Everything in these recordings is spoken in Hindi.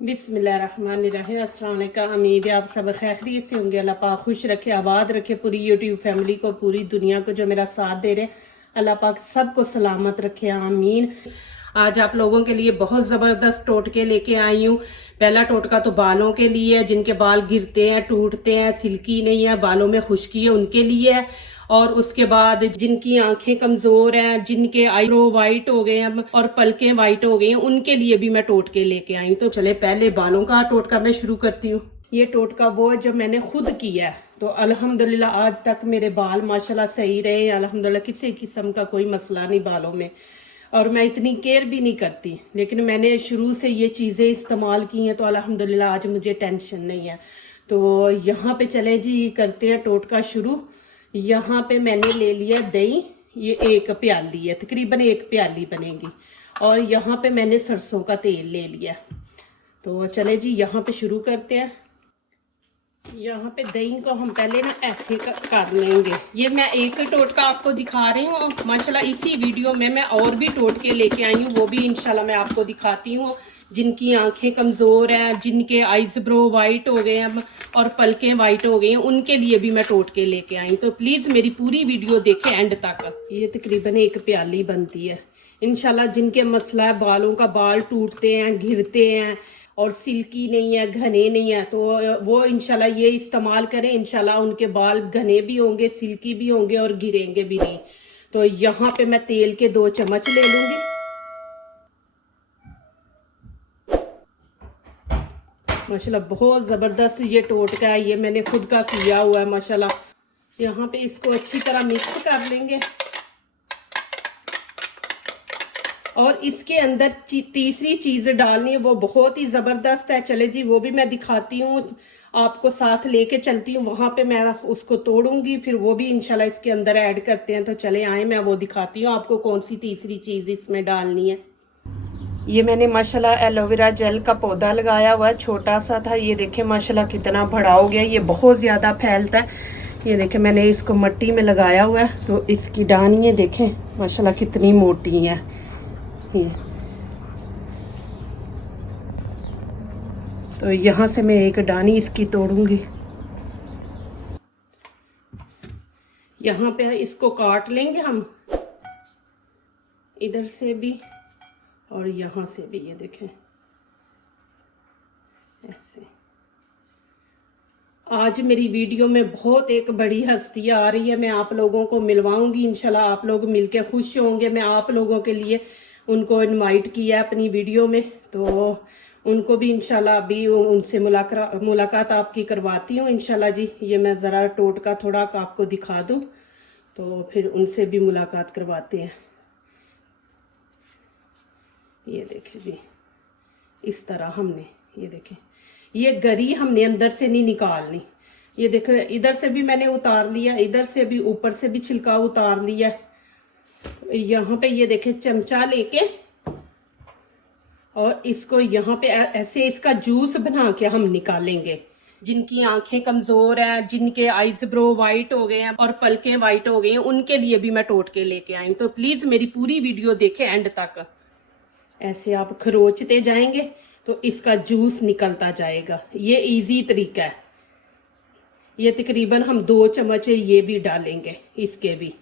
बिस्मिल्लाहिर्रहमानिर्रहीम। अस्सलाम वालेकुम। उम्मीद है आप सब खैरियत से होंगे। अल्लाह पाक खुश रखे, आबाद रखे पूरी यूट्यूब फैमिली को, पूरी दुनिया को जो मेरा साथ दे रहे हैं। अल्लाह पाक सबको सलामत रखे, आमीन। आज आप लोगों के लिए बहुत ज़बरदस्त टोटके लेके आई हूँ। पहला टोटका तो बालों के लिए है, जिनके बाल गिरते हैं, टूटते हैं, सिल्की नहीं है, बालों में खुश्की है, उनके लिए है। और उसके बाद जिनकी आंखें कमजोर हैं, जिनके आईब्रो वाइट हो गए हैं और पलकें वाइट हो गई हैं, उनके लिए भी मैं टोटके लेके आई। तो चले पहले बालों का टोटका मैं शुरू करती हूँ। ये टोटका वो है जो मैंने खुद किया है, तो अल्हम्दुलिल्लाह आज तक मेरे बाल माशाल्लाह सही रहे। अल्हम्दुलिल्लाह किसी किस्म का कोई मसला नहीं बालों में, और मैं इतनी केयर भी नहीं करती, लेकिन मैंने शुरू से ये चीज़ें इस्तेमाल की हैं, तो अल्हम्दुलिल्लाह आज मुझे टेंशन नहीं है। तो यहाँ पे चले जी करते हैं टोटका शुरू। यहाँ पे मैंने ले लिया दही, ये एक प्याली है, तकरीबन एक प्याली बनेगी। और यहाँ पे मैंने सरसों का तेल ले लिया। तो चले जी यहाँ पे शुरू करते हैं। यहाँ पे दही को हम पहले ना ऐसे कर लेंगे। ये मैं एक टोटका आपको दिखा रही हूँ, माशाल्लाह इसी वीडियो में मैं और भी टोटके लेके आई हूँ, वो भी इंशाल्लाह मैं आपको दिखाती हूँ। जिनकी आंखें कमज़ोर हैं, जिनके आइज ब्रो वाइट हो गए हैं और पलकें वाइट हो गई हैं, उनके लिए भी मैं टोटके लेके आई। तो प्लीज़ मेरी पूरी वीडियो देखें एंड तक। ये तकरीबन एक प्याली बनती है इंशाल्लाह। जिनके मसला है बालों का, बाल टूटते हैं, घिरते हैं और सिल्की नहीं है, घने नहीं है, तो वो इंशाल्लाह ये इस्तेमाल करें। इंशाल्लाह उनके बाल घने भी होंगे, सिल्की भी होंगे और गिरेंगे भी नहीं। तो यहाँ पे मैं तेल के 2 चम्मच ले लूँगी। माशाल्लाह बहुत ज़बरदस्त ये टोटका है, ये मैंने खुद का किया हुआ है माशाल्लाह। यहाँ पे इसको अच्छी तरह मिक्स कर लेंगे और इसके अंदर तीसरी चीज़ डालनी है, वो बहुत ही ज़बरदस्त है। चले जी वो भी मैं दिखाती हूँ, आपको साथ लेके चलती हूँ। वहाँ पे मैं उसको तोड़ूंगी, फिर वो भी इंशाल्लाह इसके अंदर ऐड करते हैं। तो चले आए, मैं वो दिखाती हूँ आपको कौन सी तीसरी चीज़ इसमें डालनी है। ये मैंने माशाल्लाह एलोवेरा जेल का पौधा लगाया हुआ है, छोटा सा था। ये देखें माशाल्लाह कितना बड़ा हो गया, ये बहुत ज़्यादा फैलता है। ये देखें मैंने इसको मिट्टी में लगाया हुआ है, तो इसकी डानियाँ देखें माशाल्लाह कितनी मोटी हैं। ये तो यहाँ से मैं एक डानी इसकी तोड़ूंगी। यहाँ पे इसको काट लेंगे हम, इधर से भी और यहाँ से भी। ये देखें ऐसे। आज मेरी वीडियो में बहुत एक बड़ी हस्ती आ रही है, मैं आप लोगों को मिलवाऊंगी इंशाल्लाह। आप लोग मिलके खुश होंगे। मैं आप लोगों के लिए उनको इनवाइट किया है अपनी वीडियो में, तो उनको भी इंशाल्लाह अभी उनसे मुलाकात आपकी करवाती हूँ इंशाल्लाह जी। ये मैं ज़रा टोटका थोड़ा आपको दिखा दूँ, तो फिर उनसे भी मुलाकात करवाते हैं। ये देखें जी, इस तरह हमने, ये देखें ये गरी हमने अंदर से नहीं निकालनी। ये देखो इधर से भी मैंने उतार लिया, इधर से भी, ऊपर से भी छिलका उतार लिया। यहाँ पे ये देखें चमचा लेके और इसको यहाँ पे ऐसे इसका जूस बना के हम निकालेंगे। जिनकी आंखें कमजोर हैं, जिनके आइज ब्रो वाइट हो गए हैं और पलकें वाइट हो गई हैं, उनके लिए भी मैं टोटके लेके आई। तो प्लीज मेरी पूरी वीडियो देखें एंड तक। ऐसे आप खरोचते जाएंगे तो इसका जूस निकलता जाएगा। ये इजी तरीका है। ये तकरीबन हम 2 चम्मच ये भी डालेंगे, इसके भी।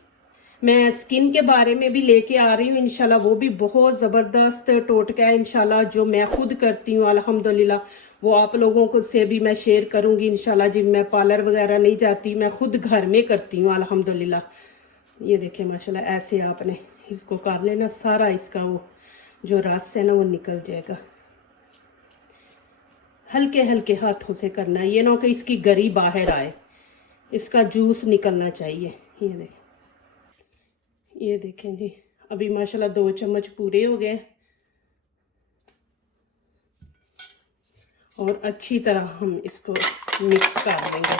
मैं स्किन के बारे में भी लेके आ रही हूँ इंशाल्लाह, वो भी बहुत ज़बरदस्त टोटका है इंशाल्लाह, जो मैं खुद करती हूँ अल्हम्दुलिल्लाह। वो आप लोगों को से भी मैं शेयर करूँगी इंशाल्लाह जी। मैं पार्लर वगैरह नहीं जाती, मैं खुद घर में करती हूँ अल्हम्दुलिल्लाह। ये देखें माशाल्लाह ऐसे आपने इसको कर लेना, सारा इसका वो जो रस है ना वो निकल जाएगा। हल्के हल्के हाथों से करना है, ये ना कि इसकी गरी बाहर आए, इसका जूस निकलना चाहिए। ये देखें जी, अभी माशाल्लाह 2 चम्मच पूरे हो गए और अच्छी तरह हम इसको मिक्स कर लेंगे।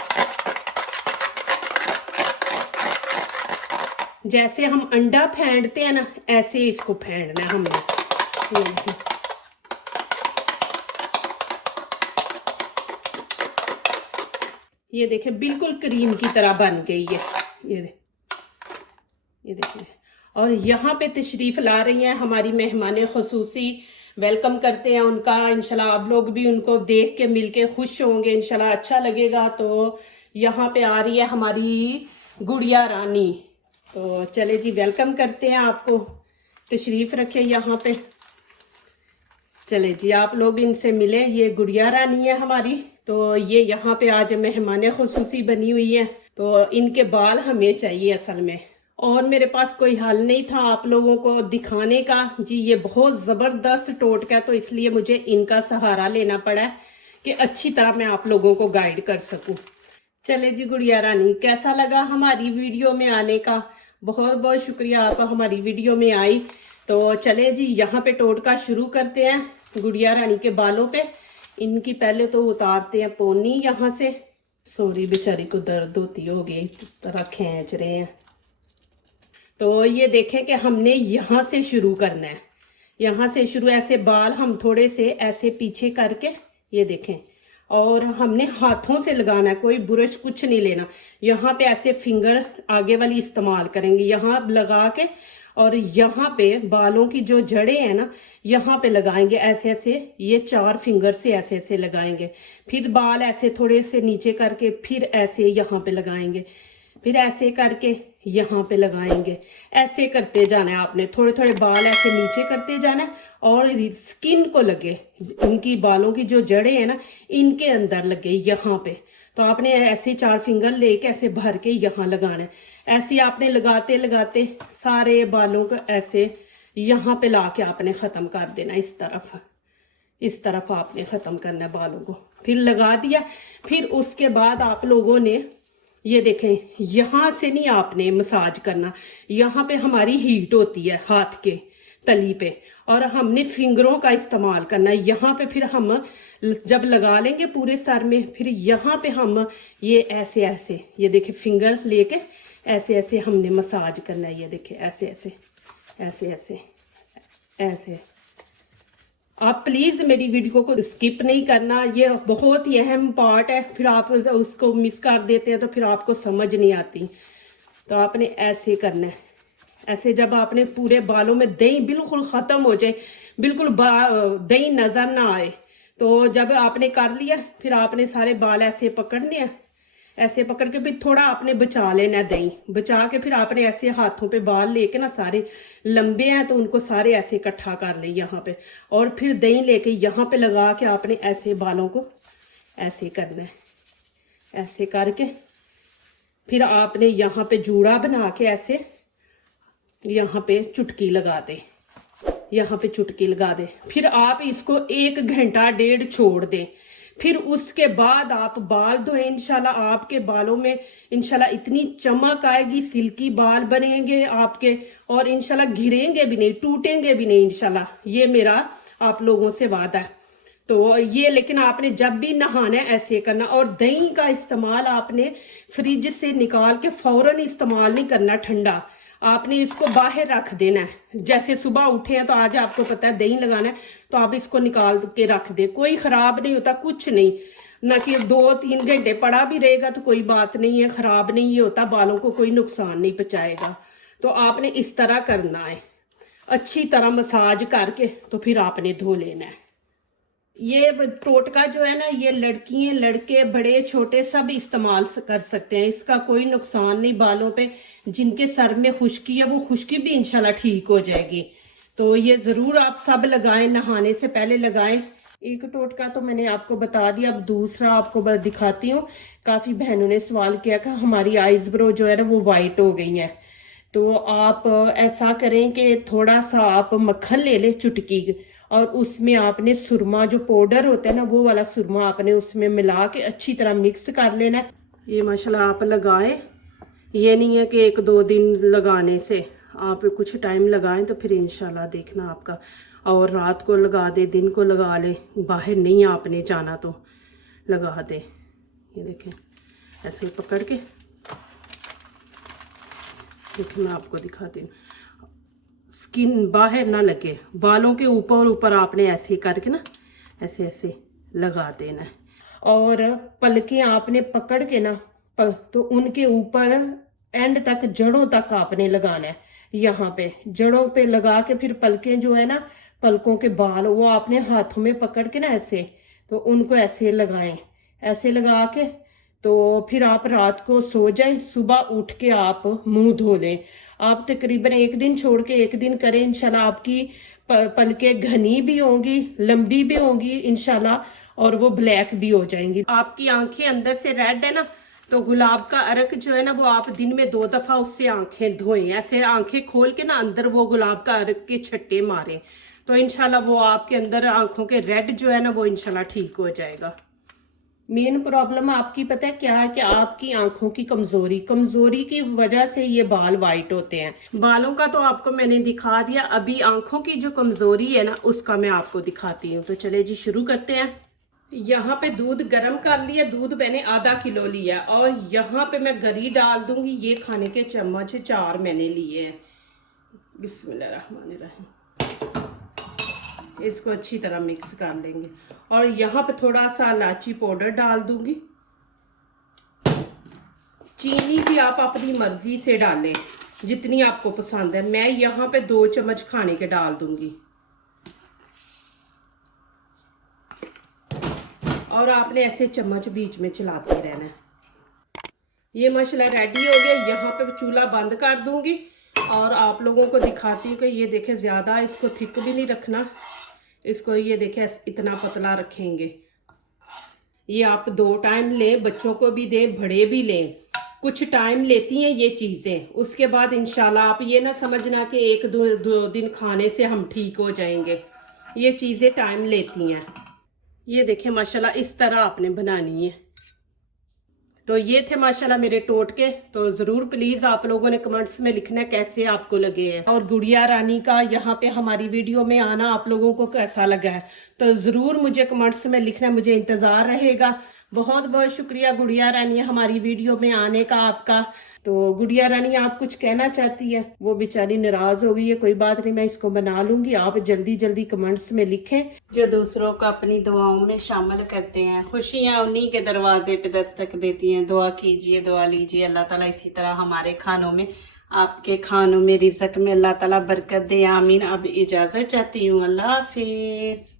जैसे हम अंडा फेंटते हैं ना, ऐसे इसको फेंटना है हमने। ये देखें बिल्कुल क्रीम की तरह बन गई है। ये देखिए। और यहाँ पे तशरीफ़ ला रही हैं हमारी मेहमान ख़ुसूसी वेलकम करते हैं उनका। इंशाल्लाह आप लोग भी उनको देख के मिलके खुश होंगे, इंशाल्लाह अच्छा लगेगा। तो यहाँ पे आ रही है हमारी गुड़िया रानी। तो चले जी, वेलकम करते हैं आपको, तशरीफ रखे यहाँ पे। चले जी, आप लोग इनसे मिले। ये गुड़िया रानी है हमारी। तो ये यहाँ पे आज मेहमान खुसूसी बनी हुई है। तो इनके बाल हमें चाहिए असल में, और मेरे पास कोई हल नहीं था आप लोगों को दिखाने का जी। ये बहुत ज़बरदस्त टोटका, तो इसलिए मुझे इनका सहारा लेना पड़ा है कि अच्छी तरह मैं आप लोगों को गाइड कर सकूं। चले जी गुड़िया रानी, कैसा लगा हमारी वीडियो में आने का? बहुत बहुत शुक्रिया, आप हमारी वीडियो में आई। तो चले जी, यहाँ पे टोटका शुरू करते हैं गुड़िया रानी के बालों पे। इनकी पहले तो उतारते हैं पोनी यहाँ से। सॉरी, बेचारी को दर्द होती हो गई, इस तरह खींच रहे हैं। तो ये देखें कि हमने यहाँ से शुरू करना है, यहाँ से शुरू। ऐसे बाल हम थोड़े से ऐसे पीछे करके, ये देखें, और हमने हाथों से लगाना है, कोई ब्रश कुछ नहीं लेना। यहाँ पे ऐसे फिंगर आगे वाली इस्तेमाल करेंगे, यहाँ लगा के, और यहाँ पे बालों की जो जड़ें हैं ना, यहाँ पे लगाएंगे ऐसे ऐसे। ये 4 फिंगर से ऐसे ऐसे लगाएंगे। फिर बाल ऐसे थोड़े से नीचे करके फिर ऐसे यहाँ पे लगाएंगे, फिर ऐसे करके यहाँ पे लगाएंगे। ऐसे करते जाना है आपने, थोड़े थोड़े बाल ऐसे नीचे करते जाना है, और स्किन को लगे, इनकी बालों की जो जड़ें हैं ना, इनके अंदर लगे यहाँ पे। तो आपने ऐसे 4 फिंगर लेके ऐसे भर के यहाँ लगाना है। ऐसे आपने लगाते लगाते सारे बालों को ऐसे यहाँ पे ला के आपने ख़त्म कर देना। इस तरफ आपने ख़त्म करना है बालों को। फिर लगा दिया। फिर उसके बाद आप लोगों ने ये देखें, यहाँ से नहीं आपने मसाज करना, यहाँ पे हमारी हीट होती है हाथ के तली पे, और हमने फिंगरों का इस्तेमाल करना है यहाँ पे। फिर हम जब लगा लेंगे पूरे सर में, फिर यहाँ पे हम ये ऐसे ऐसे, ये देखें, फिंगर लेके ऐसे ऐसे हमने मसाज करना है। ये देखें, ऐसे ऐसे ऐसे ऐसे ऐसे। आप प्लीज़ मेरी वीडियो को स्किप नहीं करना, ये बहुत ही अहम पार्ट है। फिर आप उसको मिस कर देते हैं तो फिर आपको समझ नहीं आती। तो आपने ऐसे करना है, ऐसे। जब आपने पूरे बालों में दही बिल्कुल ख़त्म हो जाए, बिल्कुल दही नज़र ना आए, तो जब आपने कर लिया, फिर आपने सारे बाल ऐसे पकड़ने हैं। ऐसे पकड़ के फिर थोड़ा आपने बचा लेना है, दही बचा के फिर आपने ऐसे हाथों पे बाल लेके ना, सारे लंबे हैं तो उनको सारे ऐसे इकट्ठा कर ले यहाँ पे, और फिर दही लेके यहाँ पे लगा के आपने ऐसे बालों को ऐसे करना है। ऐसे करके फिर आपने यहाँ पे जूड़ा बना के ऐसे यहाँ पे चुटकी लगा दे, यहाँ पे चुटकी लगा दे। फिर आप इसको 1 घंटा 1.5 छोड़ दें। फिर उसके बाद आप बाल धोएं। इंशाल्लाह आपके बालों में इंशाल्लाह इतनी चमक आएगी, सिल्की बाल बनेंगे आपके, और इंशाल्लाह घिरेंगे भी नहीं, टूटेंगे भी नहीं इंशाल्लाह। ये मेरा आप लोगों से वादा है। तो ये, लेकिन आपने जब भी नहाना है ऐसे करना। और दही का इस्तेमाल आपने फ्रिज से निकाल के फौरन इस्तेमाल नहीं करना ठंडा, आपने इसको बाहर रख देना है। जैसे सुबह उठे हैं तो आज आपको पता है दही लगाना है, तो आप इसको निकाल के रख दे। कोई ख़राब नहीं होता, कुछ नहीं, ना कि 2-3 घंटे पड़ा भी रहेगा तो कोई बात नहीं है, ख़राब नहीं होता, बालों को कोई नुकसान नहीं पहुँचाएगा। तो आपने इस तरह करना है, अच्छी तरह मसाज करके तो फिर आपने धो लेना है। ये टोटका जो है ना, ये लड़कियां लड़के बड़े छोटे सब इस्तेमाल कर सकते हैं। इसका कोई नुकसान नहीं बालों पे। जिनके सर में खुश्की है वो खुश्की भी इंशाल्लाह ठीक हो जाएगी। तो ये ज़रूर आप सब लगाएं, नहाने से पहले लगाएं। एक टोटका तो मैंने आपको बता दिया, अब दूसरा आपको दिखाती हूँ। काफ़ी बहनों ने सवाल किया कि हमारी आइज ब्रो जो है ना वो वाइट हो गई हैं। तो आप ऐसा करें कि थोड़ा सा आप मक्खन ले लें चुटकी, और उसमें आपने सुरमा जो पाउडर होता है ना, वो वाला सुरमा आपने उसमें मिला के अच्छी तरह मिक्स कर लेना है। ये माशाल्लाह आप लगाएं। ये नहीं है कि 1-2 दिन लगाने से, आप कुछ टाइम लगाएं तो फिर इंशाल्लाह देखना आपका। और रात को लगा दे, दिन को लगा ले, बाहर नहीं आपने जाना तो लगा दे। ये देखें, ऐसे पकड़ के, देखिए मैं आपको दिखाती हूँ, स्किन बाहर ना लगे, बालों के ऊपर ऊपर आपने ऐसे करके ना ऐसे ऐसे लगा देना है। और पलकें आपने पकड़ के ना, तो उनके ऊपर एंड तक, जड़ों तक आपने लगाना है। यहाँ पे जड़ों पे लगा के फिर पलकें जो है ना पलकों के बाल, वो आपने हाथों में पकड़ के ना ऐसे, तो उनको ऐसे लगाएं, ऐसे लगा के तो फिर आप रात को सो जाएं, सुबह उठ के आप मुंह धो लें। आप तकरीबन एक दिन छोड़ के एक दिन करें, इंशाल्लाह आपकी पलकें घनी भी होंगी, लंबी भी होंगी इंशाल्लाह, और वो ब्लैक भी हो जाएंगी। आपकी आंखें अंदर से रेड है ना, तो गुलाब का अर्क जो है ना, वो आप दिन में 2 दफा उससे आंखें धोएं, ऐसे आंखें खोल के ना अंदर वो गुलाब का अर्क के छट्टे मारें, तो इंशाल्लाह वो आपके अंदर आंखों के रेड जो है ना वो इंशाल्लाह ठीक हो जाएगा। मेन प्रॉब्लम आपकी पता है क्या है, कि आपकी आंखों की कमजोरी की वजह से ये बाल वाइट होते हैं। बालों का तो आपको मैंने दिखा दिया, अभी आंखों की जो कमजोरी है ना उसका मैं आपको दिखाती हूँ। तो चले जी शुरू करते हैं। यहाँ पे दूध गर्म कर लिया, दूध मैंने आधा किलो लिया, और यहाँ पे मैं गरी डाल दूंगी, ये खाने के चम्मच 4 मैंने लिए हैं। बिस्मिल्लाहिर्रहमानिर्रहीम। इसको अच्छी तरह मिक्स कर लेंगे, और यहाँ पे थोड़ा सा इलायची पाउडर डाल दूंगी। चीनी भी आप अपनी मर्जी से डालें, जितनी आपको पसंद है। मैं यहाँ पे 2 चम्मच खाने के डाल दूंगी, और आपने ऐसे चम्मच बीच में चलाते रहना है। ये माशाल्लाह रेडी हो गया। यहाँ पे चूल्हा बंद कर दूंगी, और आप लोगों को दिखाती हूँ कि ये देखें, ज़्यादा इसको थिक भी नहीं रखना, इसको ये देखें इतना पतला रखेंगे। ये आप 2 टाइम लें, बच्चों को भी दें, बड़े भी लें। कुछ टाइम लेती हैं ये चीज़ें, उसके बाद इंशाल्लाह आप ये ना समझना कि 1-2 दिन खाने से हम ठीक हो जाएंगे। ये चीज़ें टाइम लेती हैं। ये देखें माशाल्लाह इस तरह आपने बनानी है। तो ये थे माशाल्लाह मेरे टोटके। तो ज़रूर प्लीज़ आप लोगों ने कमेंट्स में लिखना कैसे आपको लगे हैं, और गुड़िया रानी का यहाँ पे हमारी वीडियो में आना आप लोगों को कैसा लगा है, तो ज़रूर मुझे कमेंट्स में लिखना, मुझे इंतज़ार रहेगा। बहुत बहुत शुक्रिया गुड़िया रानी हमारी वीडियो में आने का आपका। तो गुड़िया रानी आप कुछ कहना चाहती है? वो बेचारी नाराज हो गई है, कोई बात नहीं, मैं इसको बना लूंगी। आप जल्दी जल्दी कमेंट्स में लिखें। जो दूसरों को अपनी दुआओं में शामिल करते हैं, खुशियां उन्हीं के दरवाजे पे दस्तक देती हैं। दुआ कीजिए, दुआ लीजिए, अल्लाह ताला इसी तरह हमारे खानों में, आपके खानों में, रिज़्क में अल्लाह ताला बरकत दे, आमीन। अब इजाज़त चाहती हूँ, अल्लाह हाफिज़।